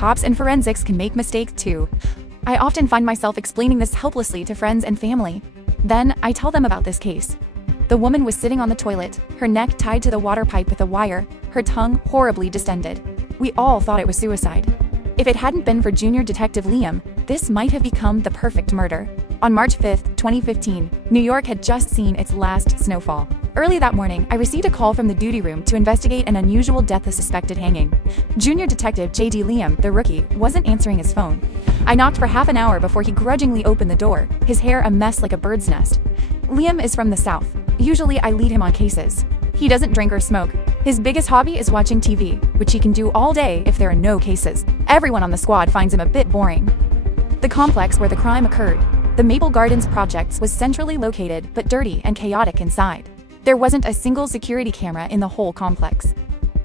cops and forensics can make mistakes too. I often find myself explaining this helplessly to friends and family. Then, I tell them about this case. The woman was sitting on the toilet, her neck tied to the water pipe with a wire, her tongue horribly distended. We all thought it was suicide. If it hadn't been for Junior Detective Liam, this might have become the perfect murder. On March 5, 2015, New York had just seen its last snowfall. Early that morning, I received a call from the duty room to investigate an unusual death of suspected hanging. Junior Detective J.D. Liam, the rookie, wasn't answering his phone. I knocked for half an hour before he grudgingly opened the door, his hair a mess like a bird's nest. Liam is from the South. Usually I lead him on cases. He doesn't drink or smoke. His biggest hobby is watching TV, which he can do all day if there are no cases. Everyone on the squad finds him a bit boring. The complex where the crime occurred, the Maple Gardens Projects, was centrally located but dirty and chaotic inside. There wasn't a single security camera in the whole complex.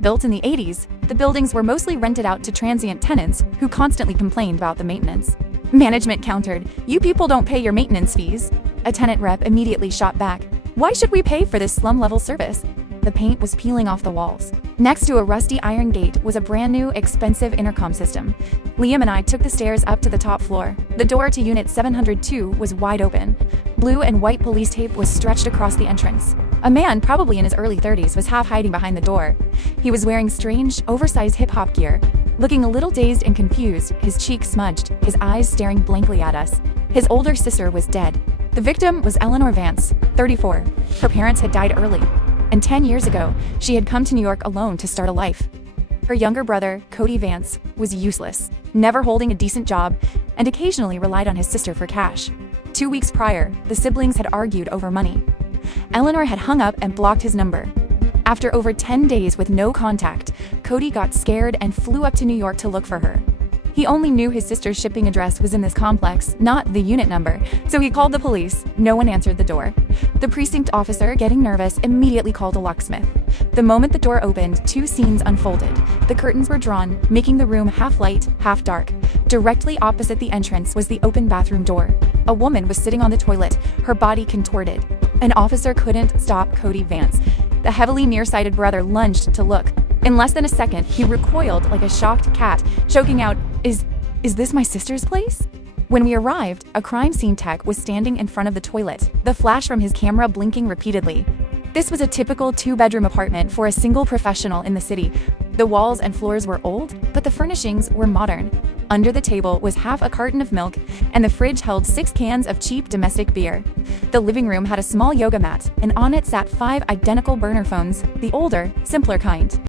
Built in the 80s, the buildings were mostly rented out to transient tenants who constantly complained about the maintenance. Management countered, "You people don't pay your maintenance fees." A tenant rep immediately shot back, "Why should we pay for this slum-level service?" The paint was peeling off the walls. Next to a rusty iron gate was a brand new, expensive intercom system. Liam and I took the stairs up to the top floor. The door to Unit 702 was wide open. Blue and white police tape was stretched across the entrance. A man, probably in his early 30s, was half hiding behind the door. He was wearing strange, oversized hip-hop gear. Looking a little dazed and confused, his cheeks smudged, his eyes staring blankly at us. His older sister was dead. The victim was Eleanor Vance, 34. Her parents had died early, and 10 years ago, she had come to New York alone to start a life. Her younger brother, Cody Vance, was useless, never holding a decent job, and occasionally relied on his sister for cash. 2 weeks prior, the siblings had argued over money. Eleanor had hung up and blocked his number. After over 10 days with no contact, Cody got scared and flew up to New York to look for her. He only knew his sister's shipping address was in this complex, not the unit number, so he called the police. No one answered the door. The precinct officer, getting nervous, immediately called a locksmith. The moment the door opened, two scenes unfolded. The curtains were drawn, making the room half light, half dark. Directly opposite the entrance was the open bathroom door. A woman was sitting on the toilet, her body contorted. An officer couldn't stop Cody Vance. The heavily nearsighted brother lunged to look. In less than a second, he recoiled like a shocked cat, choking out, Is this my sister's place?" When we arrived, a crime scene tech was standing in front of the toilet, the flash from his camera blinking repeatedly. This was a typical two-bedroom apartment for a single professional in the city. The walls and floors were old, but the furnishings were modern. Under the table was half a carton of milk, and the fridge held 6 cans of cheap domestic beer. The living room had a small yoga mat, and on it sat 5 identical burner phones, the older, simpler kind.